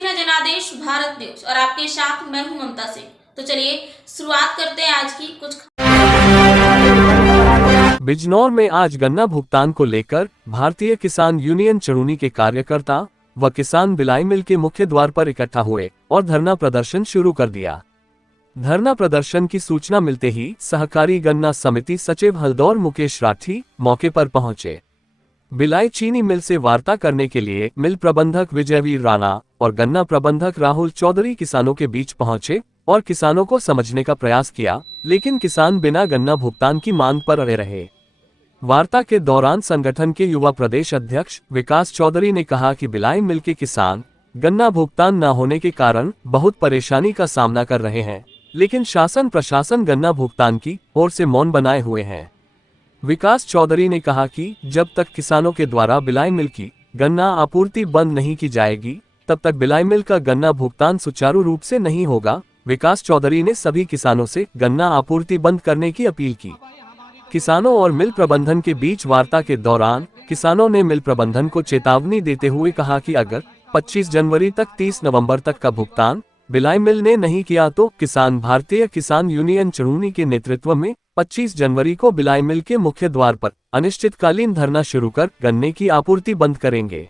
जनादेश भारत न्यूज और आपके साथ मैं हूं ममता सिंह। तो चलिए शुरुआत करते हैं आज की कुछ। बिजनौर में आज गन्ना भुगतान को लेकर भारतीय किसान यूनियन चरूनी के कार्यकर्ता व किसान बिलाई मिल के मुख्य द्वार पर इकट्ठा हुए और धरना प्रदर्शन शुरू कर दिया। धरना प्रदर्शन की सूचना मिलते ही सहकारी गन्ना समिति सचिव हल्दौर मुकेश राठी मौके पर पहुंचे। बिलाई चीनी मिल से वार्ता करने के लिए मिल प्रबंधक विजयवीर राणा और गन्ना प्रबंधक राहुल चौधरी किसानों के बीच पहुंचे और किसानों को समझने का प्रयास किया, लेकिन किसान बिना गन्ना भुगतान की मांग पर अड़े रहे। वार्ता के दौरान संगठन के युवा प्रदेश अध्यक्ष विकास चौधरी ने कहा कि बिलाई मिल के किसान गन्ना भुगतान न होने के कारण बहुत परेशानी का सामना कर रहे हैं, लेकिन शासन प्रशासन गन्ना भुगतान की ओर से मौन बनाए हुए हैं। विकास चौधरी ने कहा कि जब तक किसानों के द्वारा बिलाई मिल की गन्ना आपूर्ति बंद नहीं की जाएगी, तब तक बिलाई मिल का गन्ना भुगतान सुचारू रूप से नहीं होगा। विकास चौधरी ने सभी किसानों से गन्ना आपूर्ति बंद करने की अपील की। किसानों और मिल प्रबंधन के बीच वार्ता के दौरान किसानों ने मिल प्रबंधन को चेतावनी देते हुए कहा कि अगर 25 जनवरी तक 30 नवंबर तक का भुगतान बिलाई मिल ने नहीं किया तो किसान भारतीय किसान यूनियन चरूनी के नेतृत्व में 25 जनवरी को बिलाई मिल के मुख्य द्वार पर अनिश्चितकालीन धरना शुरू कर गन्ने की आपूर्ति बंद करेंगे,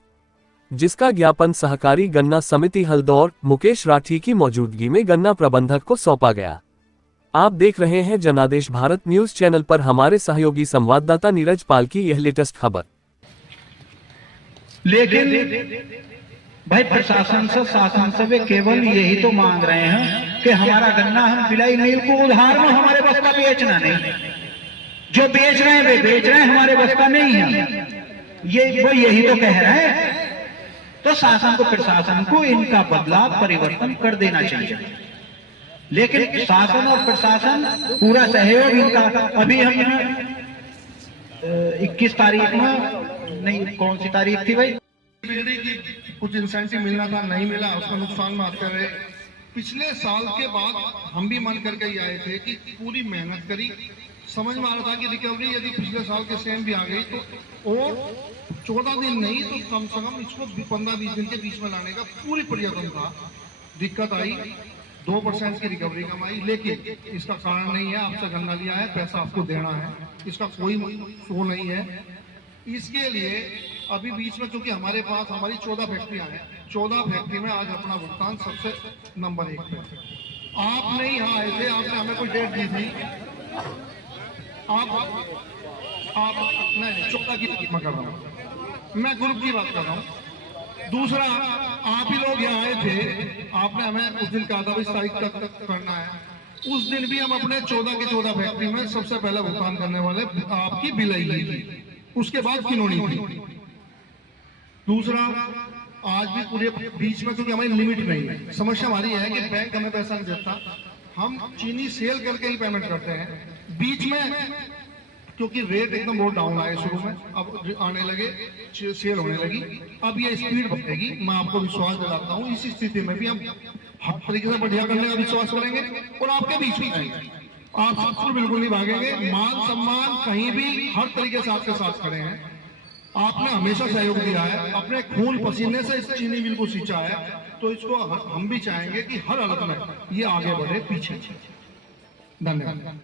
जिसका ज्ञापन सहकारी गन्ना समिति हल्दौर मुकेश राठी की मौजूदगी में गन्ना प्रबंधक को सौंपा गया। आप देख रहे हैं जनादेश भारत न्यूज चैनल पर हमारे सहयोगी संवाददाता नीरज पाल की यह लेटेस्ट खबर। लेकिन भाई प्रशासन से शासन से वे केवल यही तो मांग रहे हैं कि हमारा गन्ना हम बिलाई मिल को उधार में हमारे बस का बेचना नहीं, जो बेच रहे हैं वे बेच रहे हैं, हमारे बस का नहीं है, ये वो यही तो कह रहे हैं। तो शासन को प्रशासन को इनका बदलाव परिवर्तन कर देना चाहिए, लेकिन शासन और प्रशासन पूरा सहयोग इनका। अभी हम 21 तारीख में नहीं, कौन सी तारीख थी भाई, बिजली की कुछ इंसेंटिव मिलना था, नहीं मिला, उसका नुकसान में आते रहे। पिछले साल के बाद हम भी मन करके ही आए थे कि पूरी मेहनत करी, समझ में आ रहा था कि रिकवरी यदि पिछले साल के सेम भी आ गई तो और 14 दिन नहीं तो कम से कम इसको 15-20 दिन के बीच में लाने का पूरी प्रयत्न था। दिक्कत आई, 2% की रिकवरी कम आई, लेकिन इसका कारण नहीं है आपसे गन्ना लिया है, पैसा आपको देना है, इसका कोई शो नहीं है। इसके लिए अभी बीच में क्योंकि हमारे पास हमारी 14 फैक्ट्रियां हैं, 14 फैक्ट्री में आज अपना भुगतान सबसे नंबर 1 पे। आप नहीं यहाँ आए थे, आपने हमें कोई डेट दी थी, आप नहीं 14 की बात कर रहा हूँ, मैं ग्रुप की बात कर रहा हूँ। दूसरा, आप ही लोग यहाँ आए थे, आपने हमें उस दिन कहा था 20 तारीख तक करना है, उस दिन भी हम अपने 14 के 14 फैक्ट्री में सबसे पहले भुगतान करने वाले आपकी बिलाई थी, उसके बाद किन्होंने थी। दूसरा, आज भी पूरे बीच में क्योंकि हमारी लिमिट नहीं है, समस्या हमारी है कि बैंक हमें पैसा नहीं देता, हम चीनी सेल करके ही पेमेंट करते हैं। बीच में क्योंकि रेट एकदम बहुत डाउन आए शुरू में, अब आने लगे, सेल होने लगी, अब ये स्पीड बढ़ेगी, मैं आपको विश्वास दिलाता हूँ। इस स्थिति में भी हम हर तरीके से बढ़िया करने का विश्वास करेंगे और आपके बीच में आएंगे, आप सबसे बिल्कुल नहीं भागेंगे। मान सम्मान कहीं भी हर तरीके से आपके साथ खड़े हैं। आपने हमेशा सहयोग दिया है, अपने खून पसीने से इस चीनी मिल को सींचा है, तो इसको हम भी चाहेंगे कि हर हालत में ये आगे बढ़े, पीछे। धन्यवाद।